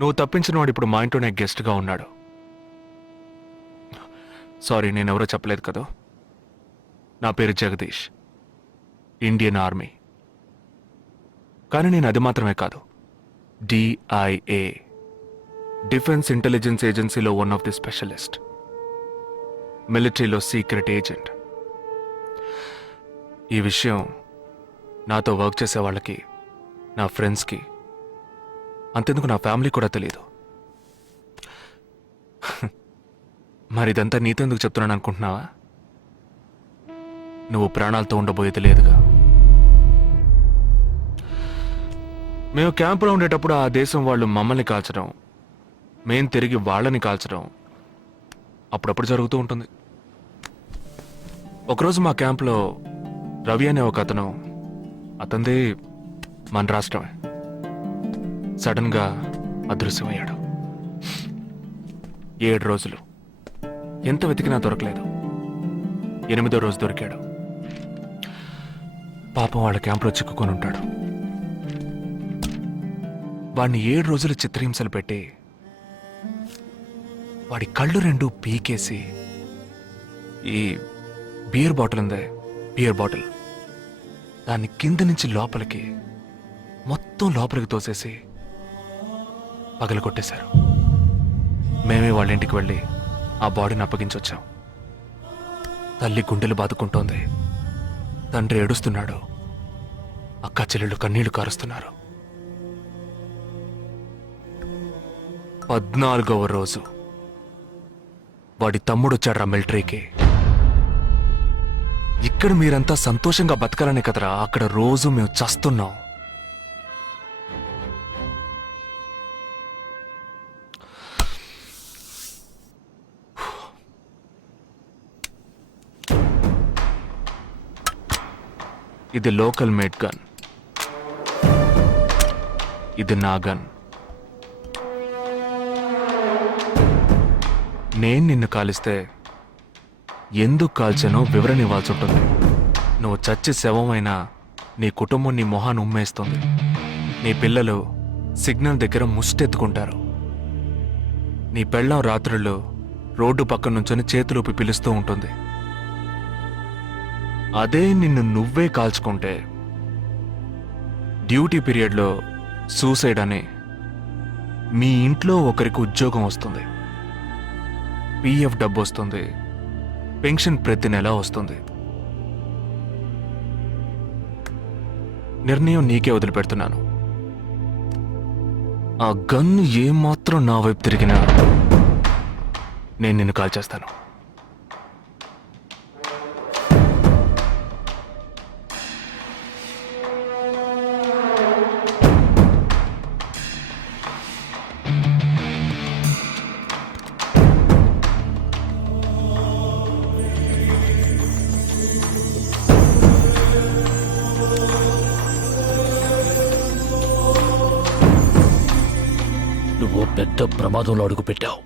నువ్వు తప్పించిన వాడు ఇప్పుడు మా ఇంట్లోనే గెస్ట్గా ఉన్నాడు. సారీ, నేనెవరో చెప్పలేదు కదా. నా పేరు జగదీష్, ఇండియన్ ఆర్మీ. కానీ నేను అది మాత్రమే కాదు, DIA, డిఫెన్స్ ఇంటెలిజెన్స్ ఏజెన్సీలో వన్ ఆఫ్ ది స్పెషలిస్ట్, మిలిటరీలో సీక్రెట్ ఏజెంట్. ఈ విషయం నాతో వర్క్ చేసే వాళ్ళకి, నా ఫ్రెండ్స్కి, అంతెందుకు నా ఫ్యామిలీ కూడా తెలియదు. మరి ఇదంతా నీతెందుకు చెప్తున్నాను అనుకుంటున్నావా? నువ్వు ప్రాణాలతో ఉండబోయేది లేదుగా. మేము క్యాంపులో ఉండేటప్పుడు ఆ దేశం వాళ్ళు మమ్మల్ని కాల్చడం, మేం తిరిగి వాళ్ళని కాల్చడం అప్పుడప్పుడు జరుగుతూ ఉంటుంది. ఒకరోజు మా క్యాంప్లో రవి అనే ఒక అతను, అతనిది మన రాష్ట్రమే, సడన్గా అదృశ్యమయ్యాడు. 7 రోజులు ఎంత వెతికినా దొరకలేదు. 8వ రోజు దొరికాడు. పాపం వాళ్ళ క్యాంప్లో చిక్కుకొని ఉంటాడు. వాడిని 7 రోజులు చిత్రహింసలు పెట్టి వాడి కళ్ళు 2 పీకేసి ఈ బియర్ బాటిల్ ఉందే, బియర్ బాటిల్, దాన్ని కింద నుంచి లోపలికి, మొత్తం లోపలికి తోసేసి పగలు కొట్టేశారు. మేమే వాళ్ళ ఇంటికి వెళ్ళి ఆ బాడీని అప్పగించొచ్చాం. తల్లి గుండెలు బాదుకుంటోంది, తండ్రి ఏడుస్తున్నాడు, అక్క చెల్లెళ్ళు కన్నీళ్లు కారుస్తున్నారు. 14వ రోజు వాడి తమ్ముడు వచ్చాడు రా మిలిటరీకి. ఇక్కడ మీరంతా సంతోషంగా బతకాలనే కదరా అక్కడ రోజు మేము చస్తున్నాం. ఇది లోకల్ మేడ్ గన్, ఇది నా గన్. నేను నిన్ను కాలిస్తే ఎందుకు కాల్చానో వివరణ ఇవ్వాల్సి ఉంటుంది. నువ్వు చచ్చి శవమైనా నీ కుటుంబం నీ మొహాన్ని ఉమ్మేస్తుంది. నీ పిల్లలు సిగ్నల్ దగ్గర ముష్టెత్తుకుంటారు. నీ పెళ్ళాం రాత్రుళ్ళు రోడ్డు పక్కన నుంచొని చేతులూపి పిలుస్తూ ఉంటుంది. అదే నిన్ను నువ్వే కాల్చుకుంటే డ్యూటీ పీరియడ్లో సూసైడ్ అని మీ ఇంట్లో ఒకరికి ఉద్యోగం వస్తుంది, PF డబ్బు వస్తుంది, పెన్షన్ ప్రతి నెల వస్తుంది. నిర్ణయం నీకే వదిలిపెడుతున్నాను. ఆ గన్ను ఏమాత్రం నా వైపు తిరిగినా నేను నిన్ను కాల్చేస్తాను. నువ్వు పెద్ద ప్రమాదంలో అడుగు పెట్టావు.